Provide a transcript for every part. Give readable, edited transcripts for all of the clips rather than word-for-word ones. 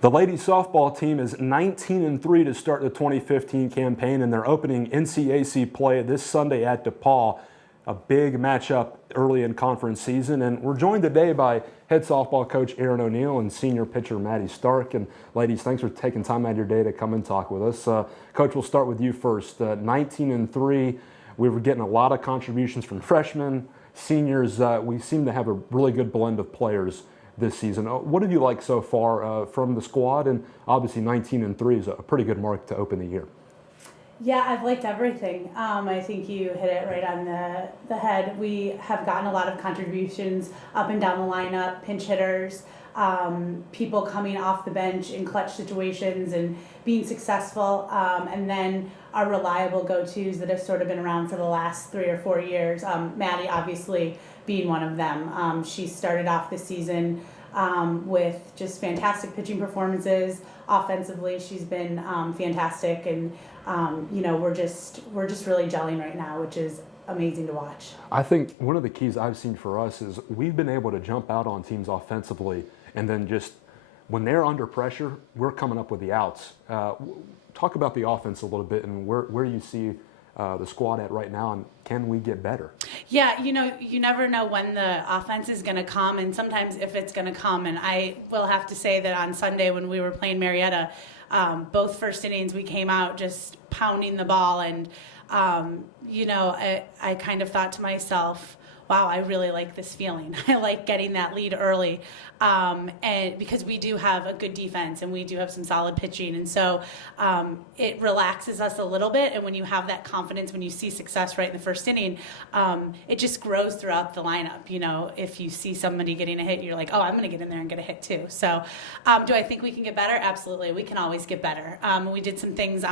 The ladies softball team is 19-3 to start the 2015 campaign, and they're opening NCAC play this Sunday at DePauw. A big matchup early in conference season, and we're joined today by head softball coach Erin O'Neill and senior pitcher Maddy Stark. And ladies, thanks for taking time out of your day to come and talk with us. Coach, we'll start with you first. 19-3, we were getting a lot of contributions from freshmen, seniors. We seem to have a really good blend of players this season. What have you liked so far from the squad? And obviously 19-3 is a pretty good mark to open the year. Yeah, I've liked everything. I think you hit it right on the head. We have gotten a lot of contributions up and down the lineup, pinch hitters, people coming off the bench in clutch situations and being successful, and then our reliable go-tos that have sort of been around for the last 3 or 4 years. Maddy obviously being one of them. She started off the season with just fantastic pitching performances. Offensively, she's been fantastic, and we're just really gelling right now, which is amazing to watch. I think one of the keys I've seen for us is we've been able to jump out on teams offensively, and then just when they're under pressure, we're coming up with the outs. Talk about the offense a little bit and where you see the squad at right now, and can we get better? Yeah, you never know when the offense is going to come, and sometimes if it's going to come. And I will have to say that on Sunday when we were playing Marietta, both first innings we came out just pounding the ball, and I kind of thought to myself, wow, I really like this feeling. I like getting that lead early, and because we do have a good defense and we do have some solid pitching, and so it relaxes us a little bit. And when you have that confidence, when you see success right in the first inning, it just grows throughout the lineup. If you see somebody getting a hit, you're like, oh, I'm going to get in there and get a hit too. So do I think we can get better? Absolutely. We can always get better. We did some things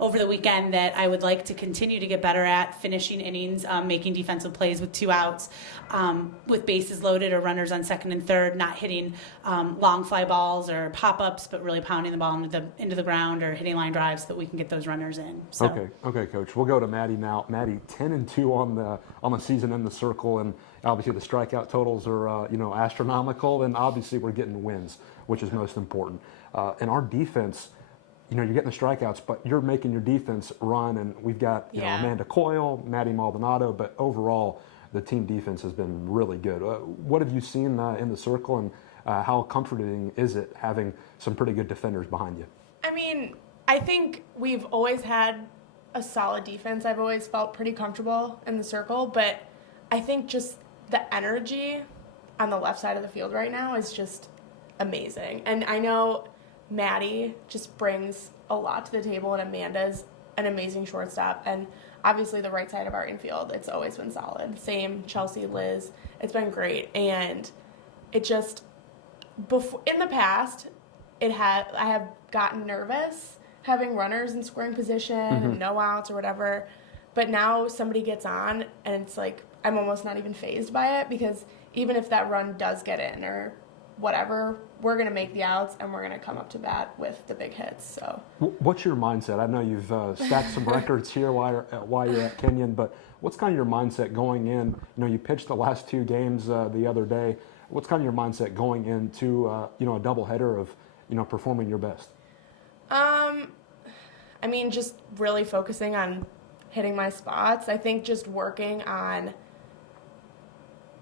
over the weekend that I would like to continue to get better at: finishing innings, making defensive plays with 2 outs. With bases loaded or runners on second and third, not hitting long fly balls or pop-ups, but really pounding the ball into the ground or hitting line drives so that we can get those runners in. So. Okay, Coach. We'll go to Maddy now. Maddy, 10-2 on the season in the circle, and obviously the strikeout totals are astronomical, and obviously we're getting wins, which is most important. And our defense, you're getting the strikeouts, but you're making your defense run, and we've got Amanda Coyle, Maddie Maldonado, but overall the team defense has been really good. What have you seen in the circle, and how comforting is it having some pretty good defenders behind you? I mean, I think we've always had a solid defense. I've always felt pretty comfortable in the circle, but I think just the energy on the left side of the field right now is just amazing. And I know Maddy just brings a lot to the table, and Amanda's an amazing shortstop, and obviously the right side of our infield, it's always been solid. Same Chelsea, Liz, it's been great. And it just, in the past, I have gotten nervous having runners in scoring position, and no outs or whatever. But now somebody gets on, and it's like I'm almost not even fazed by it, because even if that run does get in or whatever, we're going to make the outs, and we're going to come up to bat with the big hits. So, what's your mindset? I know you've stacked some records here while you're at Kenyon, but what's kind of your mindset going in? You pitched the last 2 games the other day. What's kind of your mindset going into a doubleheader of performing your best? I mean, just really focusing on hitting my spots. I think just working on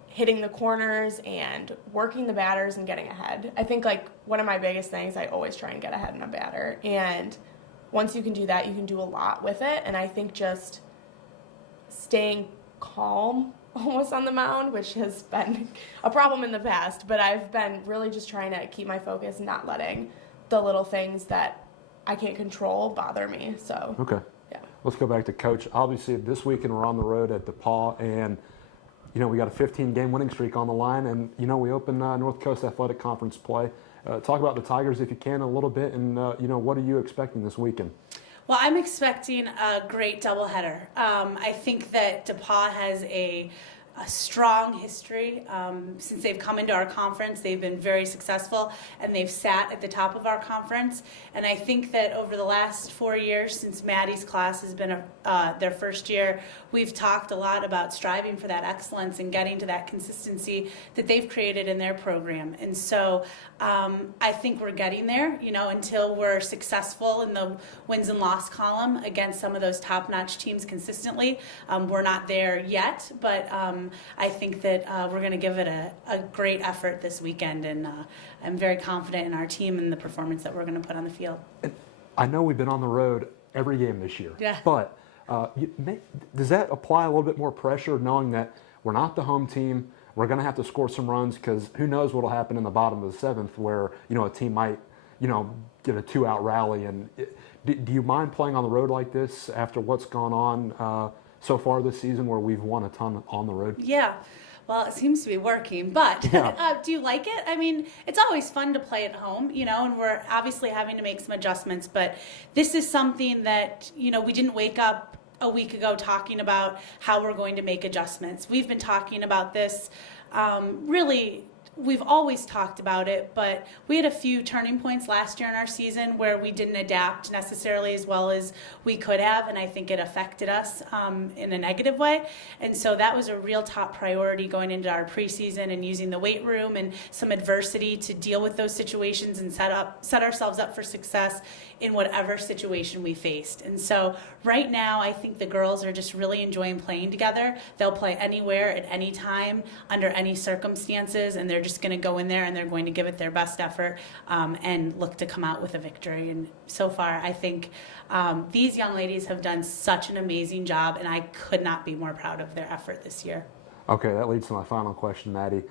hitting the corners and working the batters and getting ahead. I think one of my biggest things, I always try and get ahead in a batter. And once you can do that, you can do a lot with it. And I think just staying calm almost on the mound, which has been a problem in the past, but I've been really just trying to keep my focus and not letting the little things that I can't control bother me. So, okay. Yeah. Let's go back to Coach. Obviously this weekend we're on the road at DePauw, and we got a 15-game winning streak on the line, and, we open North Coast Athletic Conference play. Talk about the Tigers, if you can, a little bit, and, what are you expecting this weekend? Well, I'm expecting a great doubleheader. I think that DePauw has a a strong history. Since they've come into our conference, they've been very successful, and they've sat at the top of our conference. And I think that over the last 4 years, since Maddy's class has been their first year, we've talked a lot about striving for that excellence and getting to that consistency that they've created in their program. And so I think we're getting there, until we're successful in the wins and loss column against some of those top-notch teams consistently. We're not there yet, but I think that we're going to give it a great effort this weekend, and I'm very confident in our team and the performance that we're going to put on the field. I know we've been on the road every game this year, Yeah. but does that apply a little bit more pressure knowing that we're not the home team? We're going to have to score some runs because who knows what will happen in the bottom of the seventh where, a team might, get a 2-out rally. And do you mind playing on the road like this after what's gone on so far this season where we've won a ton on the road? Yeah. Well, it seems to be working, but Yeah. do you like it? I mean, it's always fun to play at home, and we're obviously having to make some adjustments, but this is something that, we didn't wake up a week ago talking about how we're going to make adjustments. We've been talking about this really. We've always talked about it, but we had a few turning points last year in our season where we didn't adapt necessarily as well as we could have, and I think it affected us in a negative way. And so that was a real top priority going into our preseason and using the weight room and some adversity to deal with those situations and set ourselves up for success in whatever situation we faced. And so right now, I think the girls are just really enjoying playing together. They'll play anywhere at any time under any circumstances, and they're just going to go in there and they're going to give it their best effort and look to come out with a victory. And so far, I think these young ladies have done such an amazing job, and I could not be more proud of their effort this year. Okay, that leads to my final question, Maddy.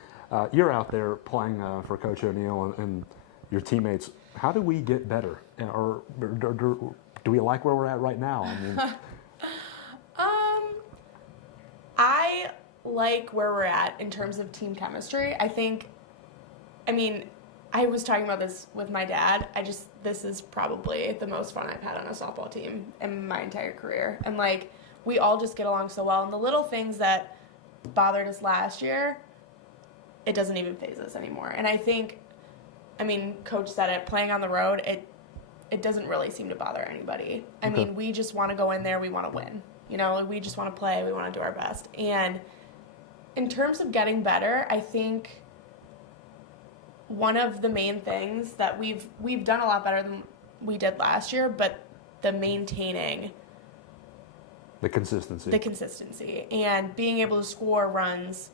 You're out there playing for Coach O'Neill and your teammates. How do we get better? Or do we like where we're at right now? I mean, I like where we're at in terms of team chemistry. I was talking about this with my dad. This is probably the most fun I've had on a softball team in my entire career. And we all just get along so well. And the little things that bothered us last year, it doesn't even faze us anymore. And Coach said it, playing on the road, it doesn't really seem to bother anybody. We just want to go in there, we want to win. We just want to play, we want to do our best. And in terms of getting better, I think one of the main things that we've done a lot better than we did last year, but the maintaining the consistency and being able to score runs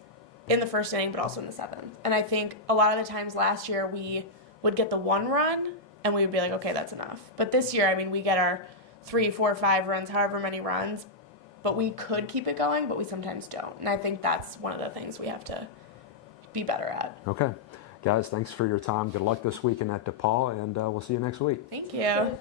in the first inning, but also in the seventh. And I think a lot of the times last year we would get the one run and we would be like, okay, that's enough. But this year, we get our 3, 4, 5 runs, however many runs, but we could keep it going, but we sometimes don't. And I think that's one of the things we have to be better at. Okay. Guys, thanks for your time. Good luck this weekend at DePauw, and we'll see you next week. Thank you.